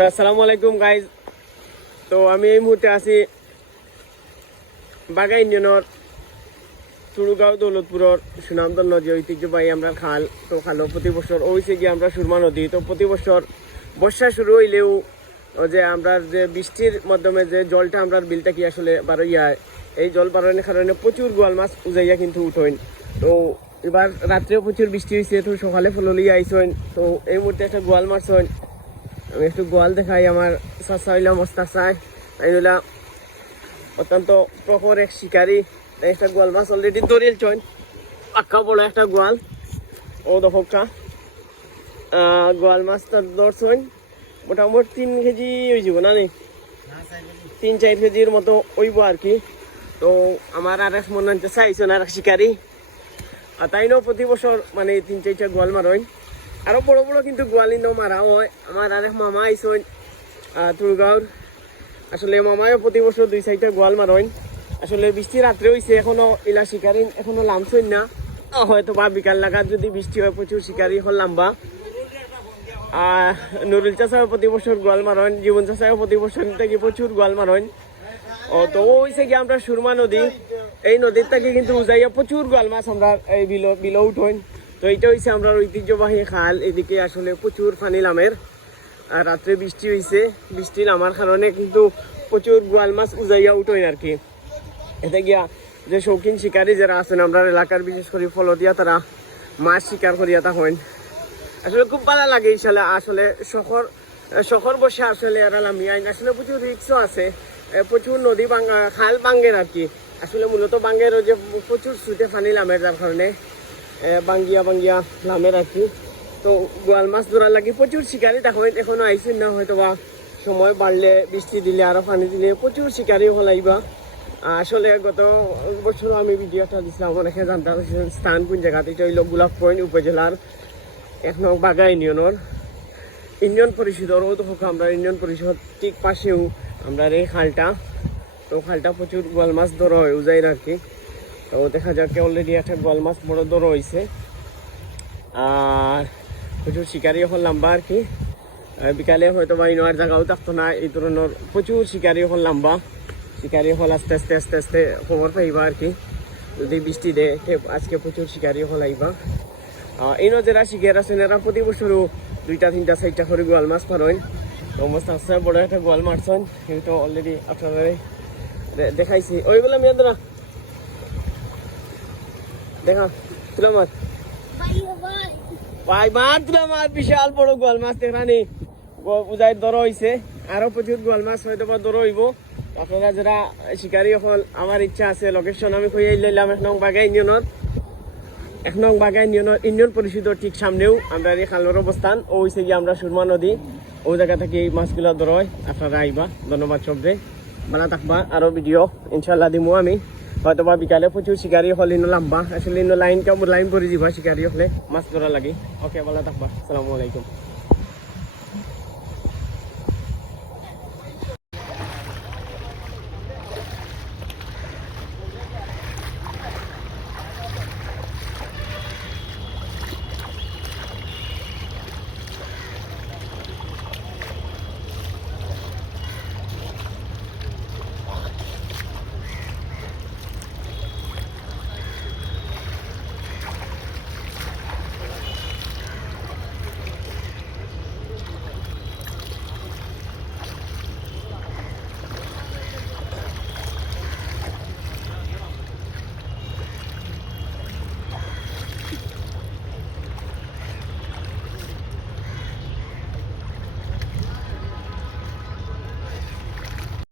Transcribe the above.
তো আসসালামু আলাইকুম গাইজ। তো আমি এই মুহূর্তে আছি বাগা ইউনিয়নের চুরুগাঁও দৌলতপুরের সুনামধন্য যে ঐতিহ্যবাহী আমরা খাল, তো খালো প্রতি বছর ওইছে গিয়ে আমরা সুরমা নদী। তো প্রতি বছর বর্ষা শুরু হইলেও যে আমরা যে বৃষ্টির মাধ্যমে যে জলটা আমরা বিলটা কি আসলে বারোইয়া, এই জল বাড়ানোর কারণে প্রচুর গোয়াল মাছ উজাইয়া কিন্তু উঠোইন। তো এবার রাত্রেও প্রচুর বৃষ্টি হয়েছে, তো সকালে ফুললিয়া আইসইন। তো এই মুহূর্তে একটা গোয়াল মারছইন। আমি একটু গোয়াল দেখাই। আমার চাচা হইলাম মস্তা চাই, আমি হইলাম অত্যন্ত প্রখর এক শিকারী। একটা গোয়াল মাছ অলরেডি ধরিল চইন, পাক্কা বড় একটা গোয়াল। ও দশকটা গোয়াল মাছটা ধরছইন, মোটামুটি 3 কেজি হয়ে যাব না, 3-4 কেজির মতো হইব আর কি। তো আমার আর এক মনে হচ্ছে চাইছেন আর এক শিকারী, আর তাই ন প্রতি বছর মানে 3-4টা গোয়াল মারইন। আরো বড় বড় কিন্তু গোয়ালি ন মারা হয়। আমার আরেক মামা আইসইন তুরগাঁওর, আসলে মামায়ও প্রতি বছর 2-4টা গোয়াল মারইন। আসলে বৃষ্টি রাত্রে হয়েছে, এখনো ইলা শিকারি এখনো লামছইন না, হয়তো বা বিকাল লাগার যদি বৃষ্টি হয় প্রচুর শিকারি হলাম বা। নুরুল চাষাও প্রতি বছর গোয়াল মারইন, জীবন চাষাও প্রতি বছর থেকে প্রচুর গোয়াল মারইন। তো হয়েছে কি আমরা সুরমা নদী, এই নদীর থেকে কিন্তু উজাইয়া প্রচুর গোয়াল মাছ আমরা এই বিল উঠইন। তো এইটা হয়েছে আমরা ঐতিহ্যবাহী খাল। এদিকে আসলে প্রচুর পানি নামের, আর রাত্রে বৃষ্টি হয়েছে, বৃষ্টি নামার কারণে কিন্তু প্রচুর গোয়াল মাছ উজাইয়া উঠইন আর কি। এতে গিয়া যে শৌখিন শিকারী যারা আছেন আমরা এলাকার, বিশেষ করে ফলতিয়া, তারা মাছ শিকার করিয়া তা হইন। আসলে খুব ভালো লাগে ইনশাল্লাহ। আসলে শহর বসে আসলে এরা লামিয়ে আইন। আসলে প্রচুর রিক্সও আছে, প্রচুর নদী খাল বাঙ্গের আর কি। আসলে মূলত বাঙ্গের যে প্রচুর সুতে পানি লামের, যার কারণে বাঙ্গিয়া লামের আর কি। তো গোয়াল মাছ ধরার লাগে প্রচুর শিকারি তখন এখনো আইসেন না, হয়তো বা সময় বাড়লে, বৃষ্টি দিলে, আরো পানি দিলে প্রচুর শিকারি হলাইবা। আসলে গত বছর আমি ভিডিওটা দিছিলাম, অনেকে জানতে পারছিলেন স্থান কোন জায়গাতে। এটা হইল গোলাপ পয়েন্ট উপজেলার 1 নং বাগা ইউনিয়নের ইউনিয়ন পরিষদের ও তো আমরা ইউনিয়ন পরিষদ ঠিক পাশেও আমরা এই খালটা। তো খালটা প্রচুর গোয়াল মাছ ধরা হয় উজাইর আর কি। তো দেখা যাক অলরেডি একটা গোয়াল মাছ বড় ধরা হয়েছে, আর প্রচুর শিকারি এখন লাম্বা আর কি। বিকালে হয়তো বা ইনোয়ার জায়গাও থাকতো না, এই ধরনের প্রচুর শিকারি এখন লাম্বা। শিকারি হল আস্তে আস্তে খবর পাইবা আর কি। যদি বৃষ্টি দেয় আজকে প্রচুর শিকারি হল আইবা। ইনো যারা শিকার আছেন এরা প্রতি বছরও 2টা 3টা 4টা করে গোয়াল মাছ পারেন। তো মস্ত আস্তে বড় একটা গোয়াল মারছেন, কিন্তু অলরেডি আপনারা দেখাইছি। ওইগুলো মেয়ে ধরা দেখা তুলা মাছ, ভাই মার তুলা মাছ, বিশাল বড় গোয়াল মাছ দেখানি উজাই ধরা হয়েছে। আরো প্রচুর গোয়াল মাছ হয়তো বা ধরা হইব। আপনারা যারা শিকারী হল, আমার ইচ্ছা আছে লোকেশন আমি কইয়াই লইলাম 1 নং বাগা ইউনিয়নের, 1 নং বাগা ইউনিয়নের ইউনিয়ন পরিষদের ঠিক সামনেও আমরা এই খালের অবস্থান। ও হয়েছে গিয়ে আমরা সুরমা নদী, ওই জায়গা থেকে এই মাছগুলো ধরা হয়। আপনারা আইবা। ধন্যবাদ সবরে, ভালো থাকবা। আরো ভিডিও ইনশাল্লাহ দিমু আমি, হয়তো বা বিকালে প্রচুর শিকারি হল ইনো লাম্বা। আসলে ইনো লাইন পরে যাবা শিকারি হলে মাছ ধরা লাগে। ওকে, ভালো থাকবা। আসসালামু আলাইকুম।